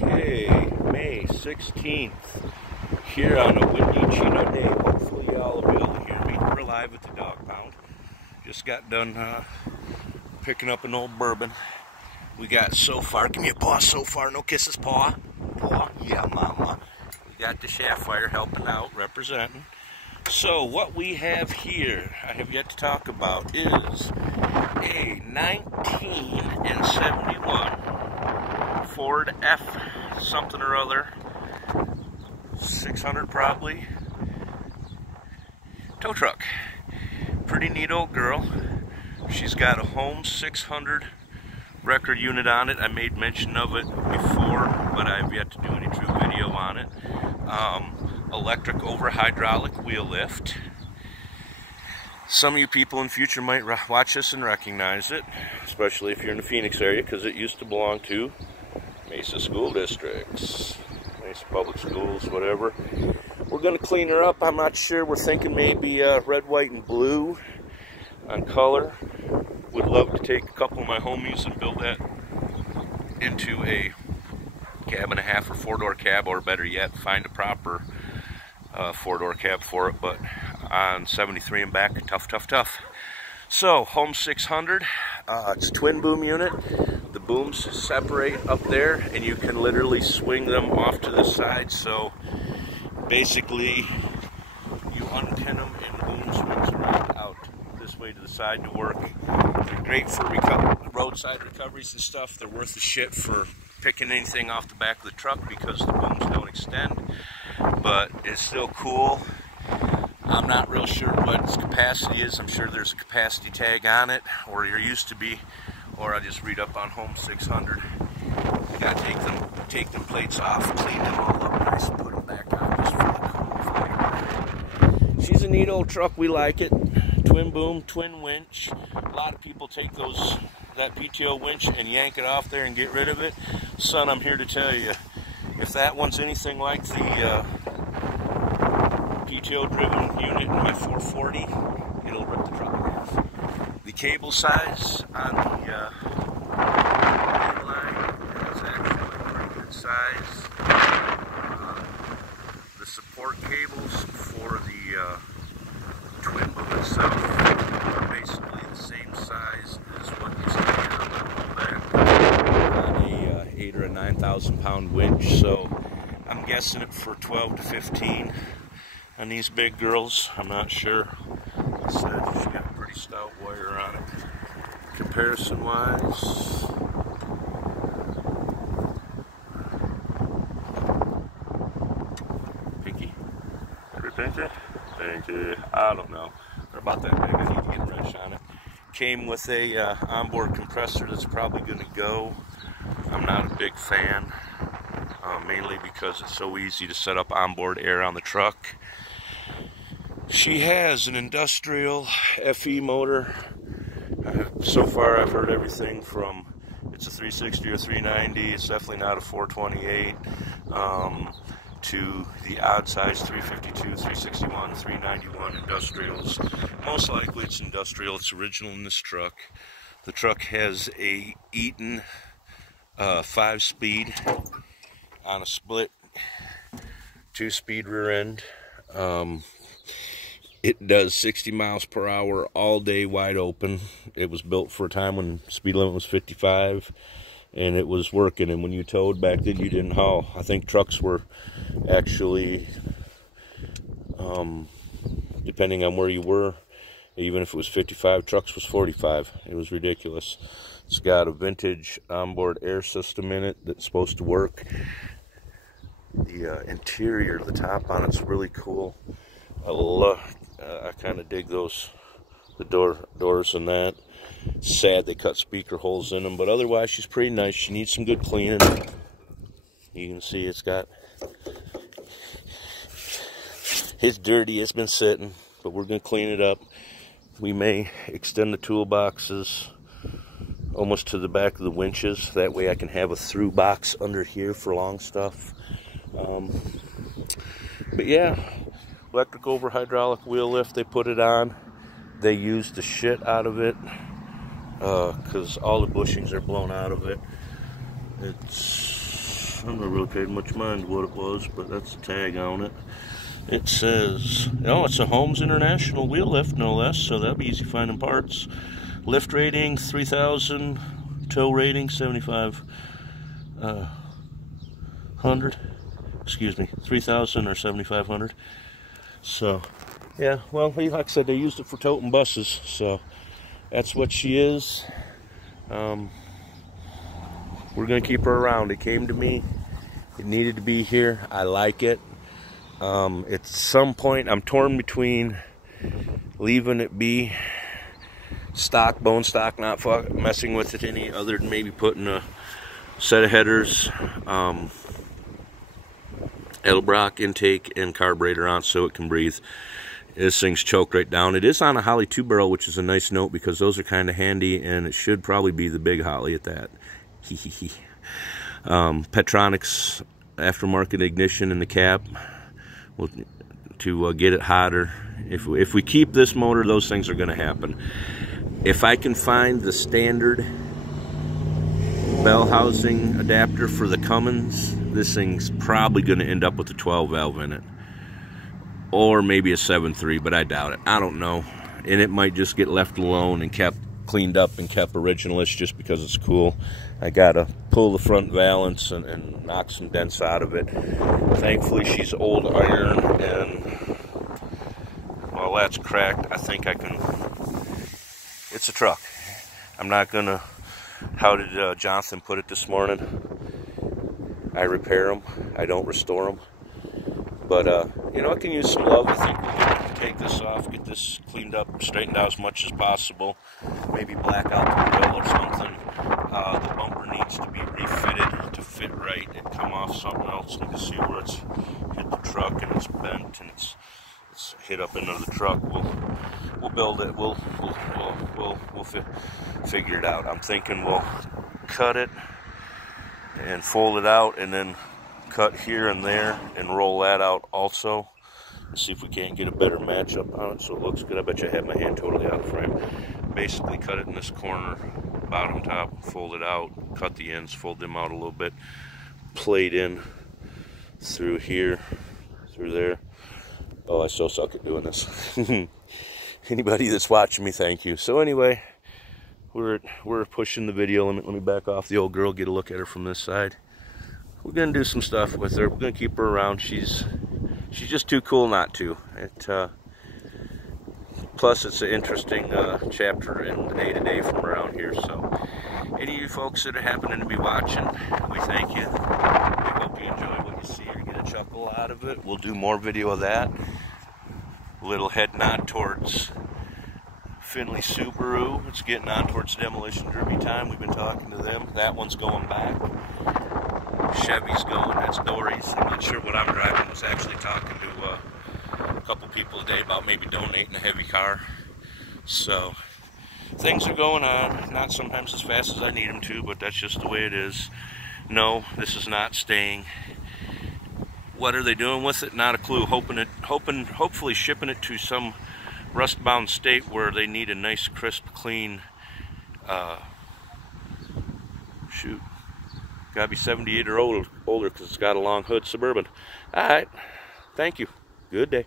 Okay, May 16th, here on a windy Chino day. Hopefully y'all will be able to hear me. We're live at the dog pound. Just got done picking up an old bourbon. We got so far, give me a paw so far, no kisses, paw. Paw, yeah mama. We got the shaft fire helping out, representing. So what we have here, I have yet to talk about, is a 1971 Ford F something or other, 600 probably, tow truck. Pretty neat old girl. She's got a Holmes 600 record unit on it. I made mention of it before, but I've yet to do any true video on it. Electric over hydraulic wheel lift. Some of you people in the future might watch this and recognize it, especially if you're in the Phoenix area, because it used to belong to Mesa School Districts, Mesa Public Schools, whatever. We're going to clean her up. I'm not sure. We're thinking maybe red, white, and blue on color. Would love to take a couple of my homies and build that into a cab and a half or four-door cab, or better yet, find a proper four-door cab for it, but on 73 and back, tough. So, Holmes 600, it's a twin boom unit. The booms separate up there, and you can literally swing them off to the side. So, basically, you unpin them, and the boom swings right out this way to the side to work. They're great for roadside recoveries and stuff. They're worth the shit for picking anything off the back of the truck because the booms don't extend, but it's still cool. I'm not real sure what its capacity is. I'm sure there's a capacity tag on it, or there used to be, or I just read up on Holmes 600. You gotta take them plates off, clean them all up nice, and put them back on just for the cool flavor. She's a neat old truck. We like it. Twin boom, twin winch. A lot of people take that PTO winch and yank it off there and get rid of it. Son, I'm here to tell you, if that one's anything like the PTO driven unit in my 440, it'll rip the truck in half. The cable size on the line is actually a pretty good size. The support cables for the twin boom itself are basically the same size as what you see on a 8 or a 9,000 pound winch. So I'm guessing it for 12 to 15 on these big girls. I'm not sure. I said she's got a pretty stout wire on it. Comparison wise, pinky, every pinky. I don't know. They're about that big. I need to get a wrench on it. Came with a onboard compressor that's probably going to go. I'm not a big fan, mainly because it's so easy to set up onboard air on the truck. She has an industrial FE motor. So far I've heard everything from it's a 360 or 390. It's definitely not a 428. To the odd size 352, 361, 391 industrials. Most likely it's industrial. It's original in this truck. The truck has a Eaton 5-speed on a split 2-speed rear end. It does 60 miles per hour all day wide open. It was built for a time when speed limit was 55. And it was working, and when you towed back then, you didn't haul. I think trucks were actually, depending on where you were, even if it was 55, trucks was 45. It was ridiculous. It's got a vintage onboard air system in it that's supposed to work. The interior, the top on it's really cool. I kind of dig those, the doors and that. Sad they cut speaker holes in them, but otherwise she's pretty nice. She needs some good cleaning. You can see it's dirty. It's been sitting, but we're gonna clean it up. We may extend the toolboxes almost to the back of the winches. That way I can have a through box under here for long stuff. But yeah, electric over hydraulic wheel lift. They put it on. They used the shit out of it because all the bushings are blown out of it. It's I never really paid much mind to what it was, but that's the tag on it. It says, oh, it's a Holmes International wheel lift, no less, so that'll be easy finding parts. Lift rating 3,000, tow rating 7,500. Excuse me, 3,000 or 7,500. So, yeah, well, like I said, they used it for toting buses, so that's what she is. We're gonna keep her around. It came to me. It needed to be here. I like it. At some point, I'm torn between leaving it be stock, bone stock, not messing with it any other than maybe putting a set of headers, Edelbrock intake and carburetor on so it can breathe. This thing's choked right down. It is on a Holley 2-barrel, which is a nice note because those are kind of handy, and it should probably be the big Holley at that. Petronix aftermarket ignition in the cap to get it hotter. If we keep this motor, those things are going to happen. If I can find the standard bell housing adapter for the Cummins, this thing's probably going to end up with a 12 valve in it, or maybe a 7.3, but I doubt it. I don't know, and it might just get left alone and kept cleaned up and kept originalist just because it's cool. I gotta pull the front valance and knock some dents out of it. Thankfully she's old iron, and while that's cracked, I think I can. It's a truck. I'm not gonna, how did Jonathan put it this morning? I repair them, I don't restore them. But you know, I can use some love. I think we're gonna take this off, get this cleaned up, straightened out as much as possible. Maybe black out the grill or something. The bumper needs to be refitted to fit right and come off something else. You can see where it's hit the truck and it's bent and it's hit up into the truck. We'll build it. We'll figure it out. I'm thinking we'll cut it and fold it out and then cut here and there and roll that out also. See if we can't get a better matchup on it so it looks good. I bet you I have my hand totally out of frame. Basically cut it in this corner, bottom top, fold it out, cut the ends, fold them out a little bit, plate in through here, through there. Oh, I so suck at doing this. Anybody that's watching me, thank you. So anyway, we're pushing the video. Let me back off the old girl, get a look at her from this side. We're gonna do some stuff with her. We're gonna keep her around. She's just too cool not to. Plus, it's an interesting chapter in the day-to-day from around here. So, any of you folks that are happening to be watching, we thank you. We hope you enjoy what you see or get a chuckle out of it. We'll do more video of that. A little head nod towards Finley Subaru. It's getting on towards demolition derby time. We've been talking to them. That one's going back. Chevy's going. That's Dory's. I'm not sure what I'm driving. I was actually talking to a couple people today about maybe donating a heavy car. So things are going on. Not sometimes as fast as I need them to, but that's just the way it is. No, this is not staying. What are they doing with it? Not a clue. Hopefully shipping it to some rust-bound state where they need a nice, crisp, clean. Shoot. Gotta be 78 or older because it's got a long hood Suburban. All right. Thank you. Good day.